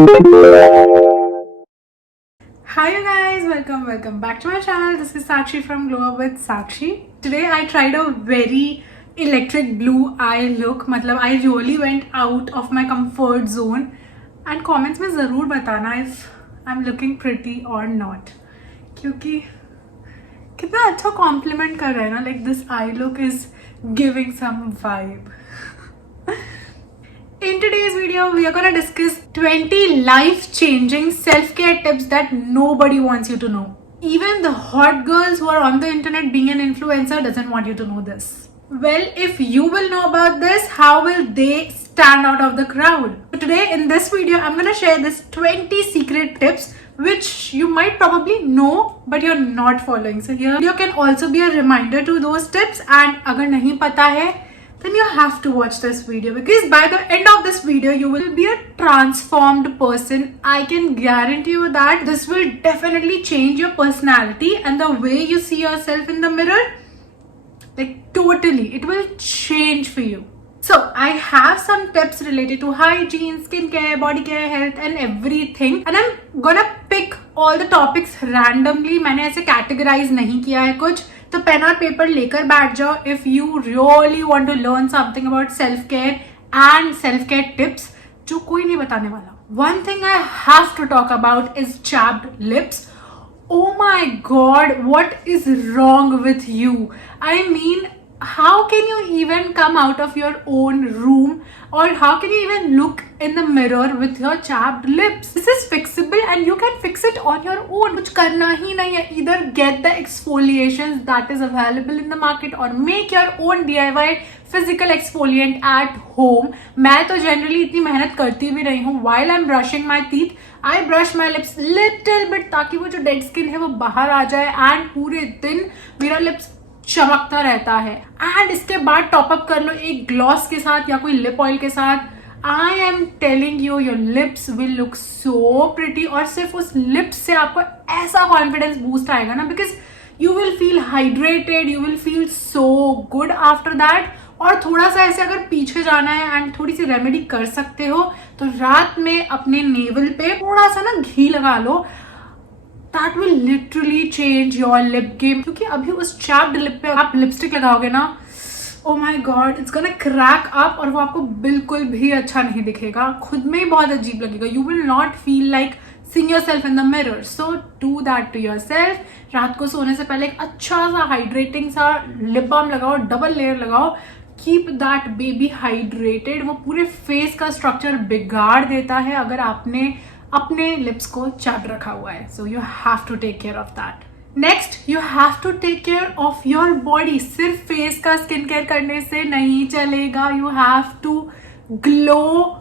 Hi you guys, welcome back to my channel. This is Sakshi from Glow Up with Sakshi. Today I tried a very electric blue eye look. मतलब I really went out of my comfort zone. And comments में ज़रूर बताना if I'm looking pretty or not. क्योंकि कितना अच्छा compliment कर रहा है ना, like this eye look is giving some vibe. In today's video, we are gonna discuss 20 life-changing self-care tips that nobody wants you to know. Even the hot girls who are on the internet being an influencer doesn't want you to know this. Well, if you will know about this, how will they stand out of the crowd? So today in this video, I'm gonna share this 20 secret tips which you might probably know but you're not following. So here you can also be a reminder to those tips, and अगर नहीं पता है then you have to watch this video, because by the end of this video you will be a transformed person. I can guarantee you that this will definitely change your personality and the way you see yourself in the mirror. Like totally, it will change for you. So I have some tips related to hygiene, skincare, body care, health and everything, and I'm gonna pick all the topics randomly. मैंने ऐसे categorize नहीं किया है कुछ, तो pen और paper लेकर बैठ जाओ if you really want to learn something about self-care and self-care tips जो कोई नहीं बताने वाला. One thing I have to talk about is chapped lips. Oh my god, what is wrong with you? I mean, how can you even come out of your own room, or how can you even look in the mirror with your chapped lips? This is fixable and you can fix it on your own. कुछ करना ही नहीं है. Either get the exfoliations that is available in the market or make your own DIY physical exfoliant at home. मैं तो generally इतनी मेहनत करती भी नहीं हूँ. While I'm brushing my teeth, I brush my lips little bit ताकि वो जो dead skin है वो बाहर आ जाए, and पूरे दिन मेरा lips चमकता रहता है. एंड इसके बाद टॉपअप कर लो एक ग्लॉस के साथ या कोई लिप ऑयल के साथ. आई am telling you, your lips will look so pretty. और सिर्फ उस लिप्स से आपको ऐसा कॉन्फिडेंस बूस्ट आएगा ना, because you will feel hydrated, you will feel so good after that. और थोड़ा सा ऐसे अगर पीछे जाना है एंड थोड़ी सी रेमेडी कर सकते हो तो रात में अपने नेवल पे थोड़ा सा ना घी लगा लो. That will literally change your lip game. क्योंकि अभी उस chapped lip पे आप लिपस्टिक लगाओगे ना, oh my god, it's gonna crack up और वो आपको बिल्कुल भी अच्छा नहीं दिखेगा. खुद में ही बहुत अजीब लगेगा. You will not feel like seeing yourself in the mirror. So do that to yourself. रात को सोने से पहले एक अच्छा सा हाइड्रेटिंग सा लिप बाम लगाओ, डबल लेयर लगाओ. Keep that baby hydrated. वो पूरे फेस का स्ट्रक्चर बिगाड़ देता है अगर आपने अपने लिप्स को चैप्ड रखा हुआ है. So you have to take care of that. Next, you have to take care of your body. सिर्फ फेस का स्किन केयर करने से नहीं चलेगा. यू हैव टू ग्लो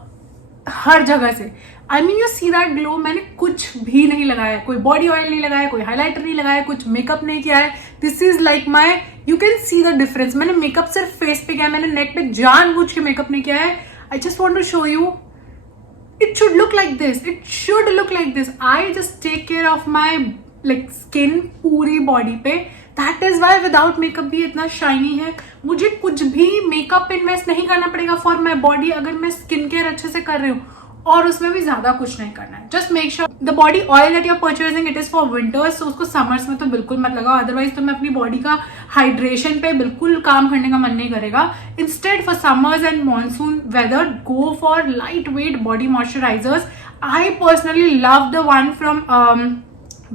हर जगह से. I mean you see that glow. मैंने कुछ भी नहीं लगाया, कोई बॉडी ऑयल नहीं लगाया, कोई हाईलाइटर नहीं लगाया, कुछ मेकअप नहीं किया है. This is like my, you can see the difference. मैंने मेकअप सिर्फ फेस पे किया, मैंने नेक पे जानबूझ के मेकअप नहीं किया है. I just want to show you. It should look like this. It should look like this. I just take care of my like skin पूरी body पे. That is why without makeup भी इतना shiny है. मुझे कुछ भी makeup पे invest नहीं करना पड़ेगा for my body अगर मैं skin care अच्छे से कर रही हूँ. और उसमें भी ज्यादा कुछ नहीं करना है. Just make sure the body oil that you're purchasing it is for winters. So उसको summers में तो बिल्कुल मत लगाओ. Otherwise तो मैं अपनी body का hydration पे बिल्कुल काम करने का मन नहीं करेगा. Instead for summers and monsoon weather, go for lightweight body moisturizers. I personally love the one from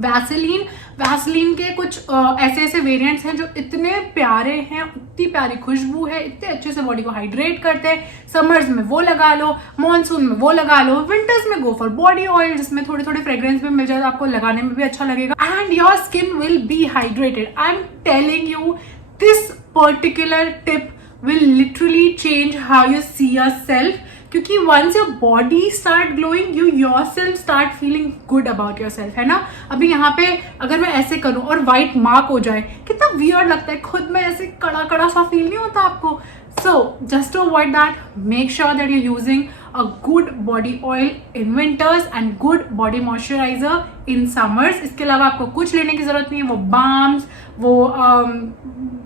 Vaseline. Vaseline के कुछ ऐसे वेरिएंट्स हैं जो इतने प्यारे हैं, इतनी प्यारी खुशबू है, इतने अच्छे से बॉडी को हाइड्रेट करते हैं. समर्स में वो लगा लो, मॉनसून में वो लगा लो, विंटर्स में गो फॉर बॉडी ऑयल जिसमें थोड़े थोड़े फ्रेग्रेंस भी मिल जाए तो आपको लगाने में भी अच्छा लगेगा. And your skin will be hydrated. I am telling you, this particular tip will literally change how you see yourself. क्योंकि once your body start glowing, you yourself start feeling good about yourself, है ना. अभी यहाँ पे अगर मैं ऐसे करूँ और व्हाइट मार्क हो जाए, कितना वियर्ड लगता है. खुद में ऐसे कड़ा कड़ा सा फील नहीं होता आपको. So just to avoid that, make sure that you're using a good body oil in winters and good body moisturizer in summers. इसके अलावा आपको कुछ लेने की जरूरत नहीं है. वो बाम्स, वो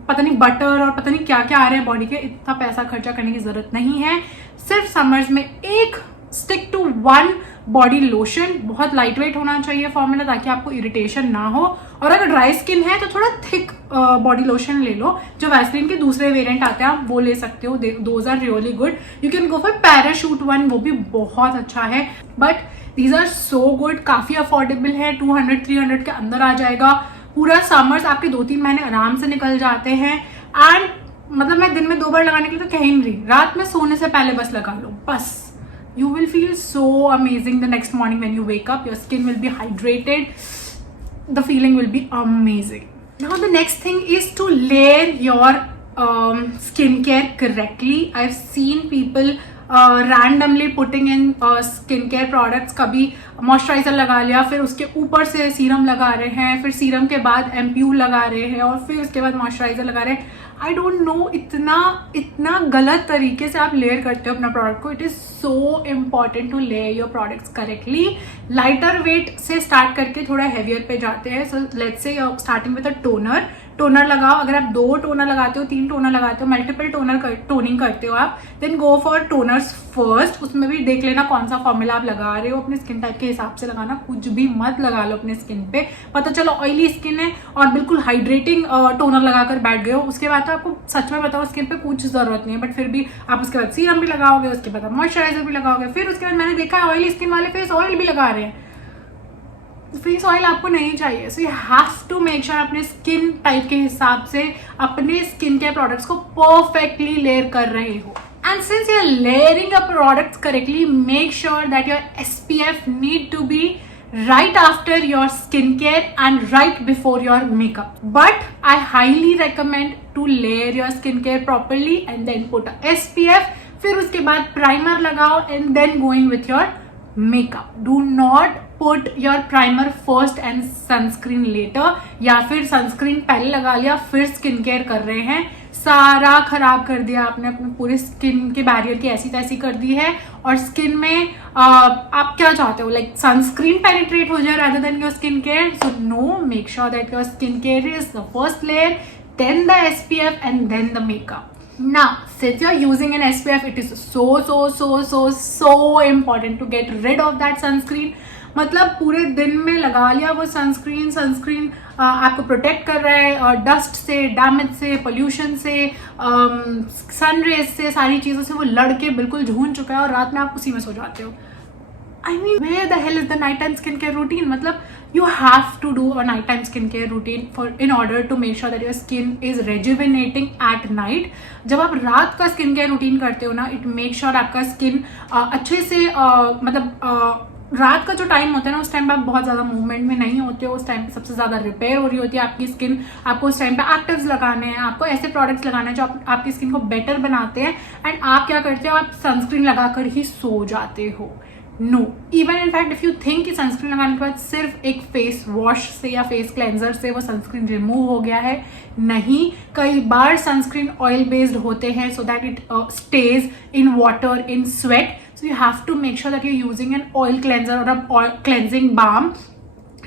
पता नहीं बटर और पता नहीं क्या क्या आ रहे हैं बॉडी के, इतना पैसा खर्चा करने की जरूरत नहीं है. सिर्फ समर्स में एक stick to one body lotion बहुत लाइट वेट होना चाहिए फॉर्मूला, ताकि आपको इरिटेशन ना हो। और अगर ड्राई स्किन है तो थोड़ा थिक बॉडी लोशन ले लो। जो वैसलीन के दूसरे वेरिएंट आते हैं आप वो ले सकते हो, those are really good. You can go for Parachute one, वो भी बहुत अच्छा है। But these are so good, काफी अफोर्डेबल है, 200-300 के अंदर आ जाएगा। पूरा समर्स आपके 2-3 महीने आराम से निकल जाते हैं। एंड मतलब मैं दिन में 2 बार लगाने के लिए तो कह ही नहीं रही, रात में सोने से पहले बस लगा लो बस। You will feel so amazing the next morning when you wake up. Your skin will be hydrated. The feeling will be amazing. Now the next thing is to layer your skincare correctly. I've seen people randomly putting in skincare products. कभी moisturiser लगा लिया, फिर उसके ऊपर से serum लगा रहे हैं, फिर सीरम के बाद एम्प्यूल लगा रहे हैं, और फिर उसके बाद मॉइस्चराइजर लगा रहे हैं। आई डोंट नो, इतना गलत तरीके से आप लेयर करते हो अपना प्रोडक्ट को। It is so important to layer your products correctly. Lighter weight से स्टार्ट करके थोड़ा हैवियर पे जाते हैं। So let's say starting with a toner लगाओ। अगर आप 2 टोनर लगाते हो, 3 टोनर लगाते हो, मल्टीपल टोनिंग करते हो आप, then go for toners first. उसमें भी देख लेना कौन सा फॉर्मूला आप लगा रहे हो, अपने स्किन टाइप के हिसाब से लगाना, कुछ भी मत लगा लो अपने स्किन पे। पता चलो ऑयली स्किन है और बिल्कुल हाइड्रेटिंग टोनर लगाकर बैठ गए हो, उसके बाद तो आपको सच में बताओ स्किन पे कुछ जरूरत नहीं है। बट फिर भी आप उसके बाद सीरम भी लगाओगे, उसके बाद आप मॉइस्चराइजर भी लगाओगे, फिर उसके बाद मैंने देखा है ऑयली स्किन वाले फेस ऑयल भी लगा रहे हैं। फेस ऑयल आपको नहीं चाहिए। So you have to make sure अपने स्किन टाइप के हिसाब से अपने स्किन केयर प्रोडक्ट्स को परफेक्टली लेयर कर रहे हो। And since you are layering a products correctly, make sure that your SPF need to be right after your skincare and right before your makeup. But I highly recommend to layer your skincare properly and then put a SPF. फिर उसके बाद primer लगाओ and then go in with your makeup. Do not put your primer first and sunscreen later, या फिर sunscreen पहले लगा लिया फिर स्किन केयर कर रहे हैं। सारा खराब कर दिया आपने, अपने पूरे स्किन के बैरियर की ऐसी तैसी कर दी है। और स्किन में आप क्या चाहते हो, लाइक सनस्क्रीन पेनिट्रेट हो जाए rather than your skin care. So no, make sure that your skin care is the first layer, then the SPF and then the makeup. Now, since you're using an SPF, it is so important to get rid of that sunscreen. मतलब पूरे दिन में लगा लिया वो sunscreen आपको protect कर रहा है डस्ट से, डैमेज से, पोल्यूशन से, सन रेज से, सारी चीज़ों से वो लड़के बिल्कुल झून चुका है और रात में आप उसी में सो जाते हो। I mean, where the hell is the nighttime skincare routine? मतलब you have to do a nighttime skincare routine in order to make sure that your skin is rejuvenating at night. जब आप रात का skincare routine करते हो ना, it makes sure आपका skin अच्छे से मतलब रात का जो टाइम होता है ना, उस टाइम पे आप बहुत ज़्यादा मूवमेंट में नहीं होते हो, उस टाइम पे सबसे ज़्यादा रिपेयर हो रही होती है आपकी स्किन। आपको उस टाइम पे एक्टिव्स लगाने हैं, आपको ऐसे प्रोडक्ट्स लगाने हैं जो आपकी स्किन को बेटर बनाते हैं। एंड आप क्या करते हो, आप सनस्क्रीन लगाकर ही सो जाते हो। No, even in fact if you think कि सनस्क्रीन लगाने के बाद सिर्फ एक फेस वॉश से या फेस क्लेंजर से वो सनस्क्रीन रिमूव हो गया है, नहीं, कई बार सनस्क्रीन ऑयल बेस्ड होते हैं so that it stays in water, in sweat. So you have to make sure that you using an oil cleanser और अ क्लेंजिंग बाम,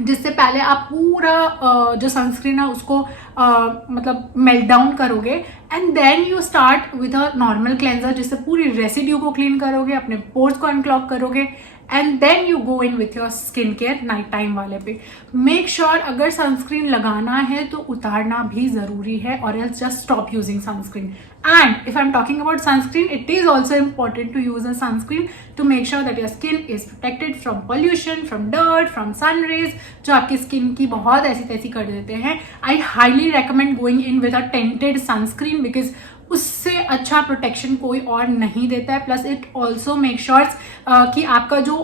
जिससे पहले आप पूरा जो सनस्क्रीन है उसको मतलब मेल्ट डाउन करोगे and then you start with a normal cleanser, जिससे पूरी रेसिड्यू को क्लीन करोगे, अपने पोर्स को अनक्लॉग करोगे and then you go in with your skin care night time वाले पे। मेक श्योर अगर सनस्क्रीन लगाना है तो उतारना भी जरूरी है, और else just stop using sunscreen. And if I'm talking about sunscreen, it is also important to use a sunscreen to make sure that your skin is protected from pollution, from dirt, from sun rays, जो आपकी skin की बहुत ऐसी तैसी कर देते हैं। I highly recommend going in with a tinted sunscreen because उससे अच्छा प्रोटेक्शन कोई और नहीं देता है। प्लस इट ऑल्सो मेक श्योर्स कि आपका जो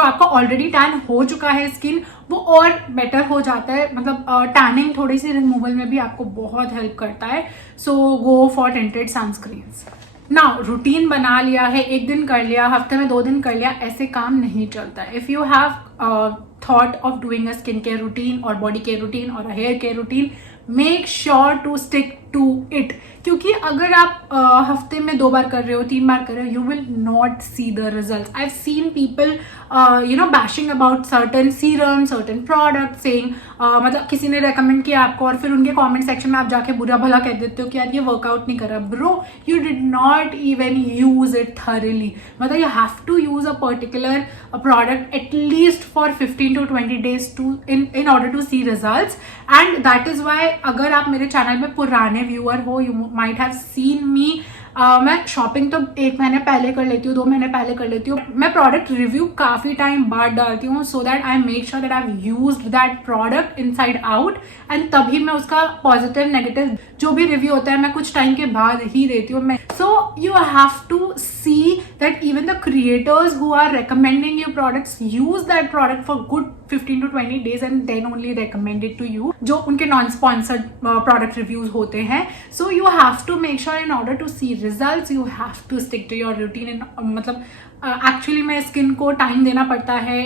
आपका ऑलरेडी टैन हो चुका है स्किन, वो और बेटर हो जाता है। मतलब टैनिंग थोड़ी सी रिमूवल में भी आपको बहुत हेल्प करता है। So go for tinted sunscreens. Now routine बना लिया है, एक दिन कर लिया, हफ्ते में 2 दिन कर लिया, ऐसे काम नहीं चलता है। If you have thought of doing a skin care routine और बॉडी केयर रूटीन और a hair care routine, make sure to stick to it, क्योंकि अगर आप हफ्ते में 2 बार कर रहे हो, 3 बार कर रहे हो, you will not see the result. I have seen people bashing about certain serum, certain product, saying मतलब किसी ने रेकमेंड किया आपको और फिर उनके कमेंट सेक्शन में आप जाके बुरा भला कह देते हो कि यार ये वर्कआउट नहीं कर रहा. Bro, you did not even use it thoroughly. मतलब you have to use a particular product at least for 15 to 20 days to in order to see results. And that is why अगर आप मेरे channel में पुराने viewer हो, you might have seen me, मैं shopping तो 1 महीने पहले कर लेती हूँ, 2 महीने पहले कर लेती हूँ. मैं प्रोडक्ट रिव्यू काफी टाइम बाद डालती हूँ, so that I make sure that I have used that product inside out, and तभी मैं उसका पॉजिटिव नेगेटिव जो भी रिव्यू होता है मैं कुछ टाइम के बाद ही देती हूँ. So you have to see that even the creators who are recommending you products use that product for good 15 to 20 days and then only recommend it to you, जो उनके नॉन स्पॉन्सर्ड प्रोडक्ट रिव्यूज होते हैं. So you have to make sure in order to see results you have to stick to your routine. मतलब actually में skin को time देना पड़ता है.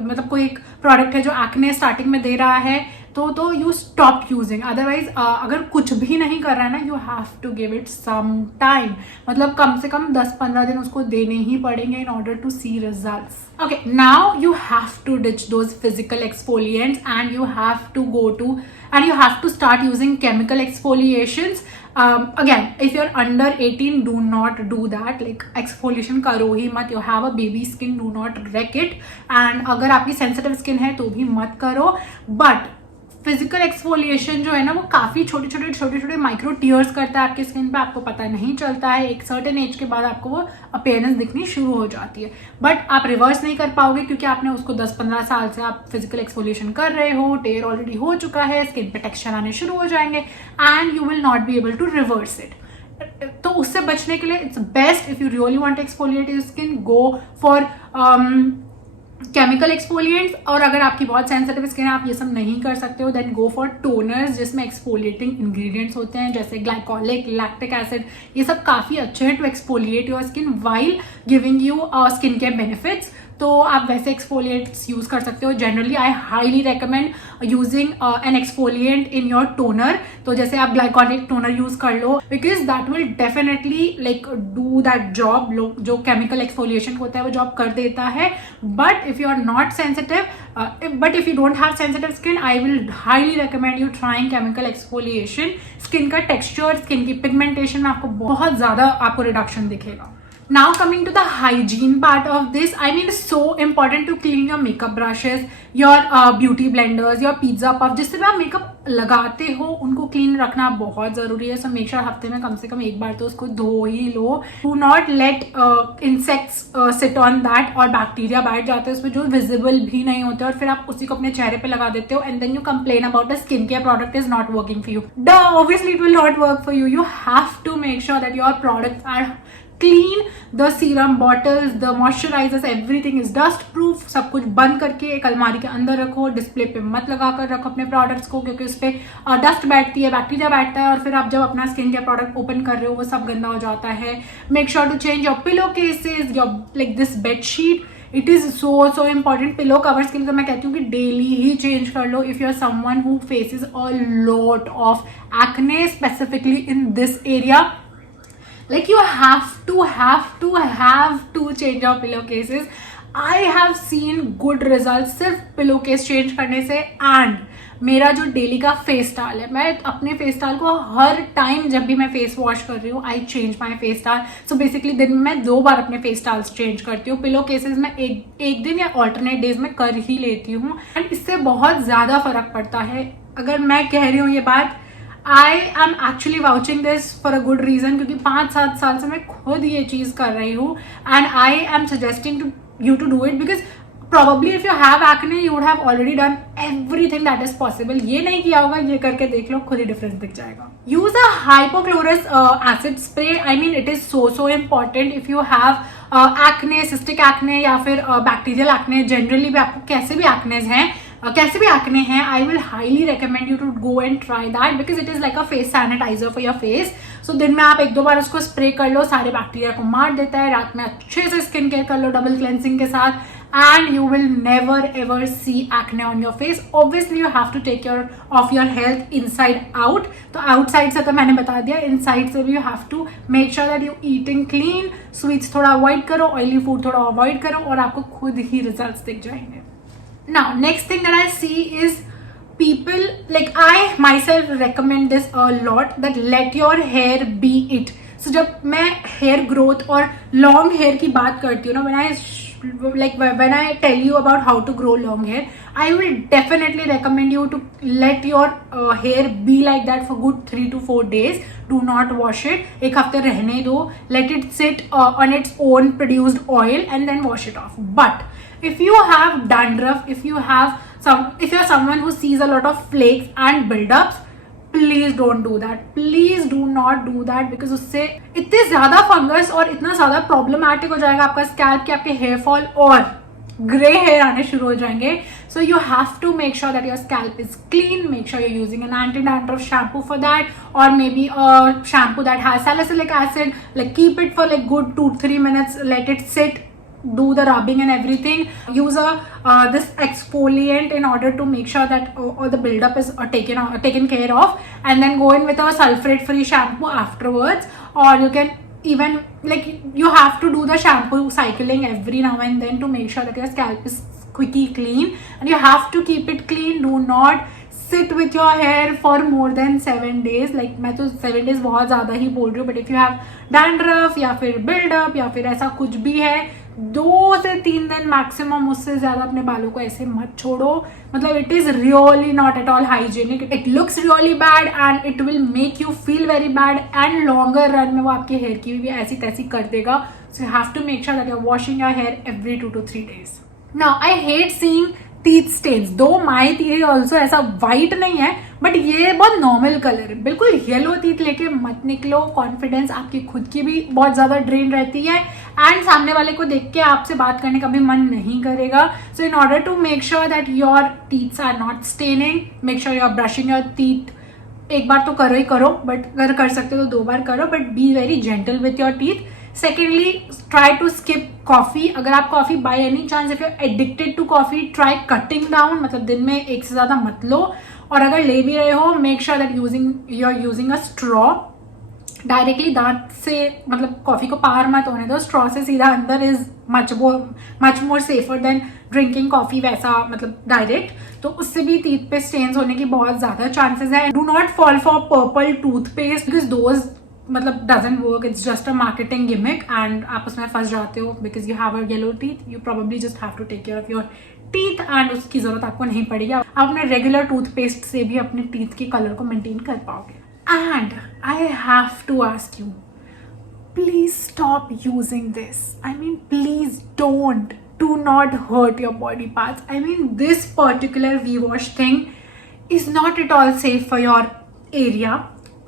मतलब कोई एक प्रोडक्ट है जो एक्ने स्टार्टिंग में दे रहा है तो यू स्टॉप यूजिंग. अदरवाइज अगर कुछ भी नहीं कर रहा है ना, you have to give it some time. मतलब कम से कम 10-15 दिन उसको देने ही पड़ेंगे in order to see results. Okay, now you have to ditch those physical exfoliants and you have to start using chemical exfoliations. Again, if you're under 18, do not do that. Like exfoliation करो ही मत. You have a baby skin, do not wreck it. And अगर आपकी sensitive skin है तो भी मत करो. But physical exfoliation जो है ना, वो काफी छोटे माइक्रो टीयर्स करता है आपकी स्किन पे. आपको पता नहीं चलता है. एक सर्टेन एज के बाद आपको वो अपीयरेंस दिखनी शुरू हो जाती है. बट आप रिवर्स नहीं कर पाओगे क्योंकि आपने उसको 10-15 साल से आप फिजिकल एक्सफोलिएशन कर रहे हो. टेयर ऑलरेडी हो चुका है, स्किन पे टेक्सचर आने शुरू हो जाएंगे and you will not be able to reverse it. तो उससे बचने के लिए it's best, if you really want to exfoliate your skin, go for chemical exfoliants. और अगर आपकी बहुत सेंसिटिव स्किन है, आप ये सब नहीं कर सकते हो, देन गो फॉर टोनर्स जिसमें एक्सफोलिएटिंग इंग्रेडिएंट्स होते हैं जैसे ग्लाइकोलिक, लैक्टिक एसिड. ये सब काफी अच्छे हैं to exfoliate your skin while giving you skin care benefits. तो आप वैसे एक्सफोलिएट्स यूज कर सकते हो. Generally I highly recommend using an exfoliant in your toner. तो जैसे आप ग्लाइकोलिक टोनर यूज कर लो, because that will definitely like do that job. जो केमिकल एक्सफोलिएशन होता है वो जॉब कर देता है. But if you are not sensitive, but if you don't have sensitive skin, I will highly recommend you trying chemical exfoliation. Skin का texture, skin की pigmentation में आपको बहुत ज्यादा आपको रिडक्शन दिखेगा. Now coming to the hygiene part of this, I mean it's so important to clean your makeup brushes, your beauty blenders, your pizza puff. जिससे भी आप मेकअप लगाते हो उनको क्लीन रखना बहुत जरूरी है. सो मेक श्योर हफ्ते में कम से कम 1 बार तो उसको धो ही लो. Do not let insects sit on that, और बैक्टीरिया बैठ जाते हैं उसमें जो विजिबल भी नहीं होते, और फिर आप उसी को अपने चेहरे पे लगा देते हो and then you complain about the skin care product is not working for you. Obviously it will not work for you. You have to make sure that your products are clean. The serum bottles, the moisturizers, everything is dust proof. सब कुछ बंद करके एक अलमारी के अंदर रखो. Display पे मत लगा कर रखो अपने प्रोडक्ट्स को, क्योंकि उस पर डस्ट बैठती है, बैक्टीरिया बैठता है, और फिर आप जब अपना स्किन केयर प्रोडक्ट ओपन कर रहे हो वो सब गंदा हो जाता है. Make sure to change your pillow cases, your like this bedsheet. It is so important. Pillow covers के लिए तो मैं कहती हूँ कि डेली ही चेंज कर लो if you are someone who faces a lot of acne, specifically in this area. Like you have to change your pillowcases. I have seen good results सिर्फ pillowcase change करने से. And मेरा जो daily का face टाल है, मैं अपने फेस टाल को हर टाइम जब भी मैं फेस वॉश कर रही हूँ, आई चेंज माई फेस टाल. सो बेसिकली दिन में 2 बार अपने फेस टाल्स चेंज करती हूँ. पिलो केसेस में एक दिन या ऑल्टरनेट डेज में कर ही लेती हूँ, एंड इससे बहुत ज्यादा फर्क पड़ता है. अगर मैं कह रही हूँ ये बात, I am actually vouching this for a good reason, क्योंकि 5-7 साल से मैं खुद ये चीज कर रही हूँ. And I am suggesting to you to do it, because probably if you have acne you would have already done everything that is possible. ये नहीं किया होगा, ये करके देख लो, खुद ही डिफरेंस दिख जाएगा. Use a hypochlorous acid spray. I mean it is so important if you have acne, cystic acne या फिर bacterial acne. Generally भी आपको कैसे भी acnes हैं, कैसे भी एक्ने हैं, I will highly recommend you to go and try that, because it is like a face sanitizer for your face. So दिन में आप 1-2 बार उसको स्प्रे कर लो, सारे बैक्टीरिया को मार देता है. रात में अच्छे से स्किन केयर कर लो डबल क्लेंसिंग के साथ, and you will never ever see acne on your face. Obviously you have to take care of your health inside out. तो outside से तो मैंने बता दिया, inside से भी you have to make sure that you eating clean, sweets थोड़ा avoid करो, oily food थोड़ा avoid करो, और आपको खुद ही results दिख जाएंगे. Now next thing that I see is people, like I myself recommend this a lot, that let your hair be it. So जब मैं hair growth और long hair की बात करती हूँ ना, when I tell you about how to grow long hair, I will definitely recommend you to let your hair be like that for good 3 to 4 days. Do not wash it. एक हफ्ते रहने दो. Let it sit on its own produced oil and then wash it off. But if you have dandruff, if you're someone who sees a lot of flakes and buildups, please don't do that. Please do not do that, because उससे इतने ज्यादा fungus और इतना ज्यादा problematic हो जाएगा आपका scalp कि आपके हेयर फॉल और ग्रे हेयर आने शुरू हो जाएंगे. So you have to make sure that your scalp is clean. Make sure you're using an anti-dandruff shampoo for that, or maybe a shampoo that has salicylic acid. Like keep it for like good 2-3 minutes. Let it sit. Do the rubbing and everything. Use this exfoliant in order to make sure that all the buildup is taken care of, and then go in with a sulfate-free shampoo afterwards. Or you can even, like, you have to do the shampoo cycling every now and then to make sure that your scalp is quickly clean, and you have to keep it clean. Do not sit with your hair for more than 7 days. Like मैं तो 7 days बहुत ज़्यादा ही बोल रही हूँ, but if you have dandruff या फिर buildup या फिर ऐसा कुछ भी है, 2 से 3 दिन मैक्सिमम, उससे ज्यादा अपने बालों को ऐसे मत छोड़ो. मतलब it is really not at all hygienic. It looks really bad and it will make you feel very bad, and longer run में वो आपके हेयर की भी ऐसी तैसी कर देगा. So you have to make sure that you are washing your hair every 2 to 3 days. Now I hate seeing teeth stains. Though my teeth also ऐसा व्हाइट नहीं है, बट ये बहुत नॉर्मल कलर है. बिल्कुल येलो टीथ लेके मत निकलो. कॉन्फिडेंस आपकी खुद की भी बहुत ज्यादा ड्रेन रहती है, एंड सामने वाले को देख के आपसे बात करने का भी मन नहीं करेगा. So in order to make sure that your teeths are not staining, make sure you are brushing your teeth. एक बार तो करो ही करो, बट अगर कर सकते हो तो 2 बार करो, but be very gentle with your teeth. Secondly, try to skip coffee. अगर आप coffee by any chance if you're addicted to coffee, try cutting down. मतलब दिन में 1 से ज्यादा मत लो, और अगर ले भी रहे हो, make sure that you're using a straw. Directly दांत से मतलब कॉफी को पार मत होने दो. स्ट्रॉ से सीधा अंदर is much more safer than drinking coffee वैसा, मतलब डायरेक्ट. तो उससे भी टीथ पे स्टेन्स होने की बहुत ज्यादा चांसेस है. Do not fall for purple toothpaste, because those मतलब doesn't work. It's just a marketing gimmick, and आप उसमें फंस जाते हो because you have a yellow teeth. You probably just have to take care of your teeth, and उसकी जरूरत आपको नहीं पड़ेगी. आप अपने रेगुलर टूथपेस्ट से भी अपने टीथ के कलर को मेंटेन कर पाओगे. And I have to ask you, please stop using this. I mean please don't. Do not hurt your body parts. I mean, this particular V-wash thing is not at all safe for your area.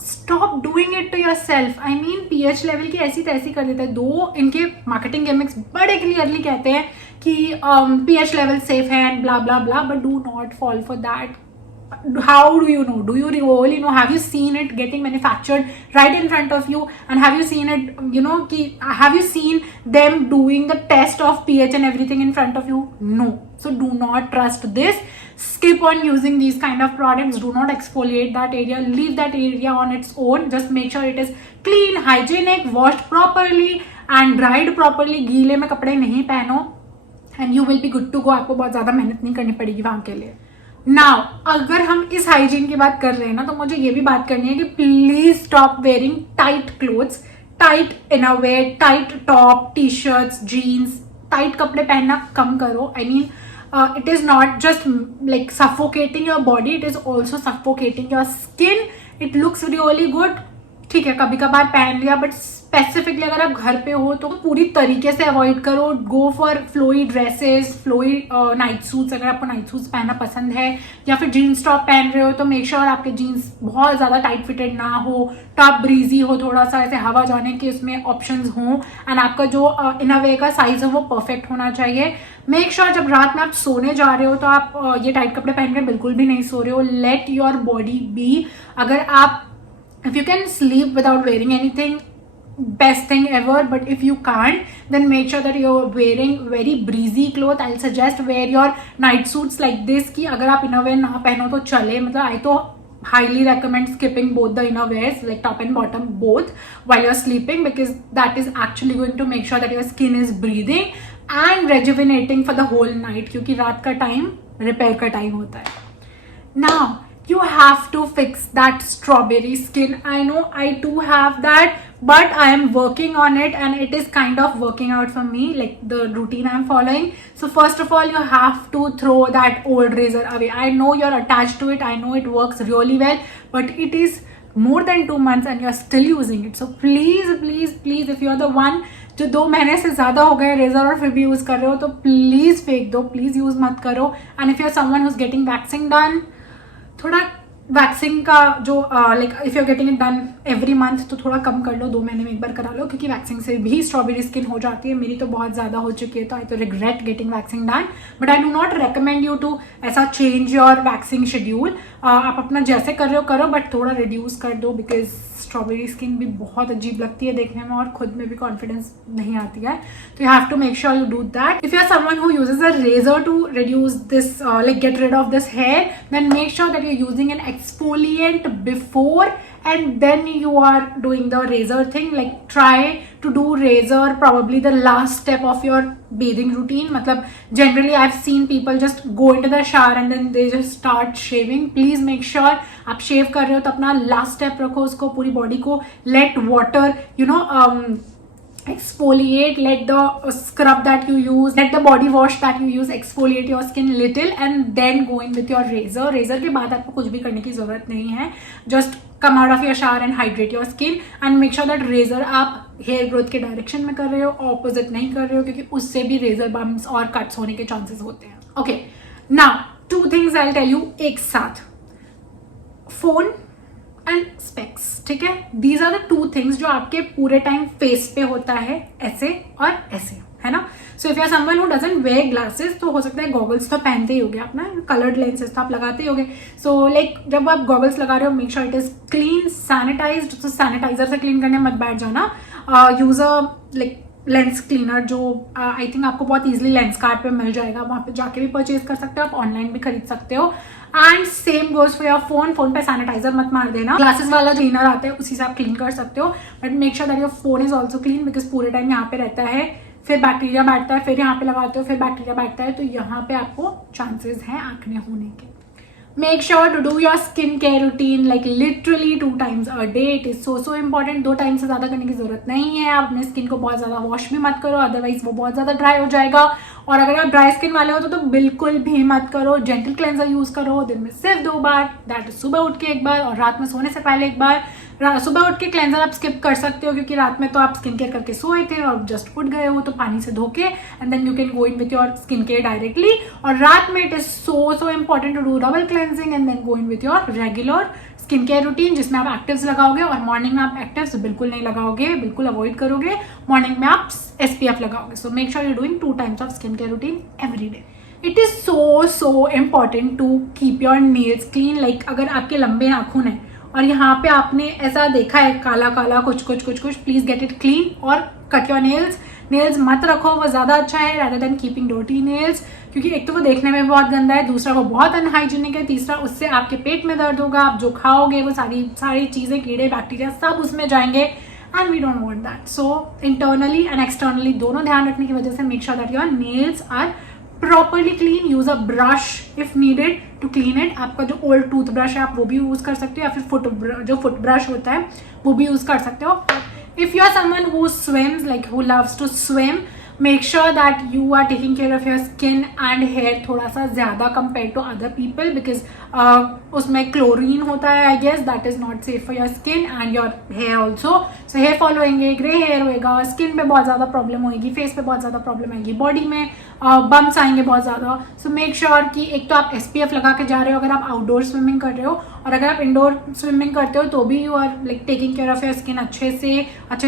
Stop doing it to yourself. I mean, pH level की ऐसी तैसी कर देता है. दो इनके marketing gimmicks बड़े clearly कहते हैं कि pH level safe है and blah blah blah, but do not fall for that. How do you know? Do you really know? Have you seen it getting manufactured right in front of you? And have you seen it, have you seen them doing the test of pH and everything in front of you? No. So do not trust this. Skip on using these kind of products. Do not exfoliate that area. Leave that area on its own. Just make sure it is clean, hygienic, washed properly and dried properly. गीले में कपड़े नहीं पहनो and you will be good to go. आपको बहुत ज़्यादा मेहनत नहीं करनी पड़ेगी वहाँ के लिए. नाउ अगर हम इस हाइजीन की बात कर रहे हैं ना, तो मुझे ये भी बात करनी है कि please stop wearing tight clothes, tight innerwear, tight top, T shirts, jeans. Tight कपड़े पहनना कम करो. I mean it is not just like suffocating your body, it is also suffocating your skin. It looks really good, ठीक है, कभी कभार पहन लिया, बट स्पेसिफिकली अगर आप घर पे हो तो पूरी तरीके से अवॉइड करो. Go for flowy dresses, flowy night suits. अगर आपको नाइट सूट्स पहनना पसंद है, या फिर जीन्स टॉप पहन रहे हो, तो मेक श्योर आपके जीन्स बहुत ज्यादा टाइट फिटेड ना हो, टॉप ब्रीजी हो, थोड़ा सा ऐसे हवा जाने के उसमें ऑप्शंस हो, एंड आपका जो इनरवेयर का साइज है वो परफेक्ट होना चाहिए. मेक श्योर जब रात में आप सोने जा रहे हो तो आप ये टाइट कपड़े पहन के बिल्कुल भी नहीं सो रहे हो. Let your body be. अगर आप if you can sleep without wearing anything, best thing ever. But if you can't, then make sure that you're wearing very breezy clothes. I'll suggest wear your night suits like this कि अगर आप innerwear ना पहनो तो चले, मतलब I तो highly recommend skipping both the innerwears, like top and bottom both, while you're sleeping, because that is actually going to make sure that your skin is breathing and rejuvenating for the whole night, क्योंकि रात का time repair का time होता है. Now you have to fix that strawberry skin. I know I too have that, but I am working on it and it is kind of working out for me, like the routine I'm following. So first of all, you have to throw that old razor away. I know you're attached to it, I know it works really well, but it is more than 2 months and you're still using it. So please please please, if you're the one जो 2 महीने से ज़्यादा हो गए razor और फिर भी use कर रहे हो, तो प्लीज़ फेंक दो, प्लीज़ यूज़ मत करो. And if you are someone who is getting waxing done, थोड़ा वैक्सिंग का जो like if you are getting it done every month, तो थोड़ा कम कर लो, 2 महीने में एक बार करा लो, क्योंकि वैक्सिंग से भी स्ट्रॉबेरी स्किन हो जाती है. मेरी तो बहुत ज़्यादा हो चुकी है, तो आई तो regret getting waxing done, but I do not recommend you to ऐसा चेंज योर वैक्सिंग शेड्यूल. आप अपना जैसे कर रहे हो करो, बट थोड़ा रिड्यूस कर दो, बिकॉज स्ट्रॉबेरी स्किन भी बहुत अजीब लगती है देखने में और खुद में भी कॉन्फिडेंस नहीं आती है. तो you have to make sure you do that. If you are someone who uses a razor to reduce this like get rid of this hair, then make sure that you are using an exfoliant before and then you are doing the razor thing. Like try to do razor probably the last step of your bathing routine. Matlab generally I've seen people just go into the shower and then they just start shaving. Please make sure आप shave कर रहे हो तो अपना last step रखो, उसको पूरी body को let water exfoliate, let the scrub that you use, let the body wash that you use exfoliate your skin little, and then go in with your razor. razor के बाद आपको कुछ भी करने की जरूरत नहीं है. just come out of your shower and hydrate your skin and make sure that razor आप हेयर ग्रोथ के डायरेक्शन में कर रहे हो, ऑपोजिट नहीं कर रहे हो, क्योंकि उससे भी रेजर बम्स और कट्स होने के चांसेस होते हैं. Okay, now 2 things I'll tell you एक साथ. फोन एंड स्पेक्स, ठीक है. दीज आर द 2 things जो आपके पूरे टाइम फेस पे होता है, ऐसे और ऐसे, है ना. So if you are someone who doesn't wear glasses, तो हो सकता है गॉगल्स तो पहनते ही होगे अपना, कलर्ड लेंसेज तो आप लगाते ही होगे. सो लाइक जब आप गॉगल्स लगा रहे हो, make sure it is clean, sanitised. तो सैनिटाइजर से क्लीन करने मत बैठ जाना. Use a like lens cleaner, जो आई थिंक आपको बहुत ईजिली लेंस कार्ड पे मिल जाएगा, वहाँ पे जाके भी परचेज कर सकते हो आप, ऑनलाइन भी खरीद सकते हो. And same goes for your phone. Phone पे सैनिटाइजर मत मार देना, ग्लासेस वाला क्लीनर आता है उसी से आप क्लीन कर सकते हो, but make sure that your phone is also clean, because पूरे टाइम यहाँ पे रहता है, फिर बैक्टीरिया बैठता है, फिर यहाँ पे लगाते हो, फिर बैक्टीरिया बैठता है, तो यहाँ पे आपको चांसेस हैं एक्ने होने के. Make sure to do your skincare routine like literally 2 times a day. It is so important. 2 time से ज़्यादा करने की ज़रूरत नहीं है. आप अपने स्किन को बहुत ज़्यादा वॉश भी मत करो, अदरवाइज वो बहुत ज़्यादा ड्राई हो जाएगा. और अगर आप ड्राई स्किन वाले हो तो बिल्कुल भी मत करो. जेंटल क्लेंजर यूज़ करो, दिन में सिर्फ 2 बार, दैट इज सुबह उठ के 1 बार और रात में सोने से पहले 1 बार. सुबह उठ के क्लेंजर आप स्किप कर सकते हो, क्योंकि रात में तो आप स्किन केयर करके सोए थे और जस्ट उठ गए हो, तो पानी से धो के and then you can go in with your skin care directly. और रात में it is so important to do double cleansing and then go in with your regular skin care routine, जिसमें आप एक्टिव्स लगाओगे. और मॉर्निंग में आप actives बिल्कुल नहीं लगाओगे, बिल्कुल अवॉइड करोगे. मॉर्निंग में आप SPF लगाओगे. So make sure you doing 2 times of skin care routine every day. It is so important to keep your nails clean. Like अगर आपके लंबे नाखून है और यहाँ पे आपने ऐसा देखा है काला काला कुछ, प्लीज गेट इट क्लीन और कट योर नेल्स. नेल्स मत रखो, वो ज़्यादा अच्छा है rather than keeping dirty nails, क्योंकि एक तो वो देखने में बहुत गंदा है, दूसरा वो बहुत अनहाइजीनिक है, तीसरा उससे आपके पेट में दर्द होगा. आप जो खाओगे वो सारी चीज़ें, कीड़े बैक्टीरिया सब उसमें जाएंगे, and we don't want that. So internally and externally दोनों ध्यान रखने की वजह से make sure that your nails are properly clean. Use a brush if needed to clean it. आपका जो ओल्ड टूथ ब्रश है आप वो भी यूज कर सकते हो, या फिर जो फुट ब्रश होता है वो भी यूज कर सकते हो. If you are someone who swims, like who loves to swim, make sure that you are taking care of your skin and hair थोड़ा सा ज्यादा compare to other people, because उसमें क्लोरीन होता है. I guess that is not safe for your skin and your hair also. So hair fall होएंगे, grey hair होएगा, skin पे बहुत ज्यादा प्रॉब्लम होएगी, फेस पे बहुत ज्यादा प्रॉब्लम आएगी, बॉडी में बम्स आएंगे बहुत ज्यादा. सो मेक श्योर कि एक तो आप SPF लगा के जा रहे हो अगर आप आउटडोर स्विमिंग कर रहे हो, और अगर आप इंडोर स्विमिंग करते हो तो भी you are like taking care of your skin अच्छे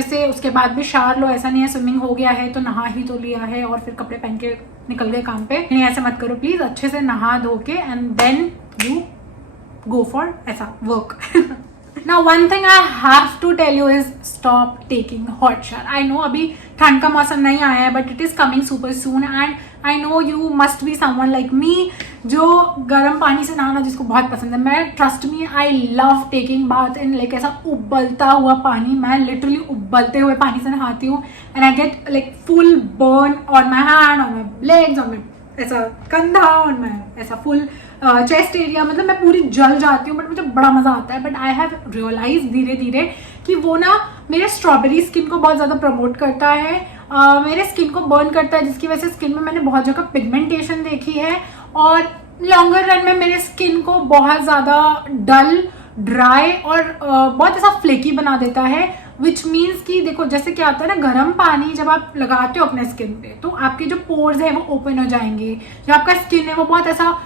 से. उसके बाद भी शावर लो. ऐसा नहीं है स्विमिंग हो गया है तो नहा ही तो लिया है और फिर कपड़े पहन के निकल गए काम पे. नहीं, ऐसे मत करो प्लीज. अच्छे से नहा धो के and then you go for ऐसा work. Now one thing I have to tell you is stop taking hot shower. I know अभी ठंड का मौसम नहीं आया है, but it is coming super soon and I know you must be someone like me जो गर्म पानी से नहाना जिसको बहुत पसंद है. मैं trust me, I love taking bath in like ऐसा उबलता हुआ पानी. मैं literally उबलते हुए पानी से नहाती हूँ and I get like full burn on my hand, on my legs, on my ऐसा कंधा, on my ऐसा full चेस्ट एरिया. मतलब मैं पूरी जल जाती हूँ, बट मुझे बड़ा मजा आता है. बट आई हैव रियलाइज धीरे धीरे कि वो ना मेरे स्ट्रॉबेरी स्किन को बहुत ज्यादा प्रमोट करता है, मेरे स्किन को बर्न करता है, जिसकी वजह से स्किन में मैंने बहुत जगह पिगमेंटेशन देखी है और लॉन्गर रन में मेरे स्किन को बहुत ज्यादा डल, ड्राई और बहुत ऐसा फ्लेकी बना देता है. विच मीन्स कि देखो जैसे क्या होता है ना, गर्म पानी जब आप लगाते हो अपने स्किन पे तो आपके जो पोर्स है वो ओपन हो जाएंगे, जो आपका स्किन है वो बहुत ऐसा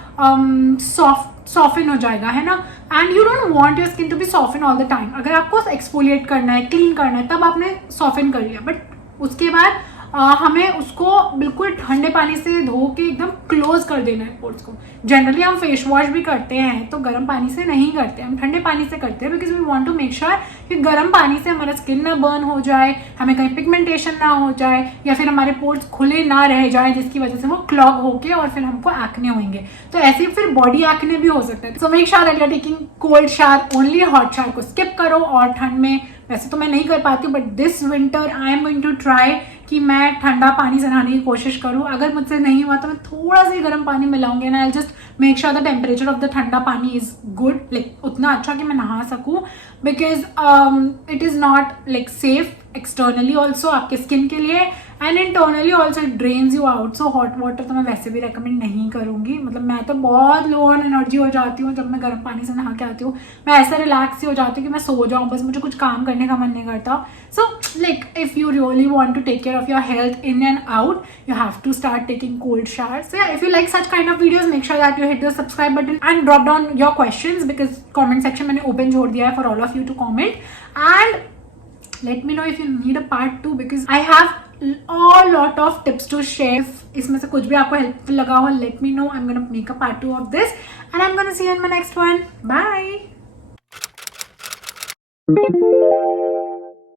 सॉफ्टन हो जाएगा, है ना. And you don't want your skin to be soften all the time. अगर आपको एक्सफोलिएट करना है, क्लीन करना है, तब आपने सॉफ्टन कर लिया, बट उसके बाद हमें उसको बिल्कुल ठंडे पानी से धो के एकदम क्लोज कर देना है पोर्स को. जनरली हम फेस वॉश भी करते हैं तो गर्म पानी से नहीं करते, हम ठंडे पानी से करते हैं, because we want to make sure कि गर्म पानी से हमारा स्किन ना बर्न हो जाए, हमें कहीं पिगमेंटेशन ना हो जाए, या फिर हमारे पोर्स खुले ना रह जाए, जिसकी वजह से वो क्लॉग होके और फिर हमको एक्ने होंगे. तो ऐसे फिर बॉडी एक्ने भी हो सकता है. So make sure that you are taking cold shower only. Hot shower को स्किप करो. और ठंड में वैसे तो मैं नहीं कर पाती हूँ, but this winter I am going to try कि मैं ठंडा पानी से नहाने की कोशिश करूँ. अगर मुझसे नहीं हुआ तो मैं थोड़ा सा गर्म पानी मिलाऊंगी ना. I just make sure the temperature of the ठंडा पानी इज गुड, लाइक उतना अच्छा कि मैं नहा सकूँ, because it is not like safe externally also आपके स्किन के लिए, and internally also it drains you out. So hot water तो मैं वैसे भी रेकमेंड नहीं करूंगी. मतलब मैं तो बहुत लो ऑन एनर्जी हो जाती हूँ जब मैं गर्म पानी से नहा के आती हूँ. मैं ऐसा रिलैक्स ही हो जाती हूँ कि मैं सो जाऊँ, बस मुझे कुछ काम करने का मन नहीं करता. So like if you really want to take care of your health in and out, you have to start taking cold showers. So yeah, if you like such kind of videos, make sure that you hit the subscribe button and drop down your questions, because comment section मैंने open छोड़ दिया है for all of you to comment. And let me know if you need a part 2, because I have a lot of tips to share. इसमें से कुछ भी आपको helpful लगा हो, let me know. I'm gonna make a part 2 of this and I'm gonna see you in my next one. Bye.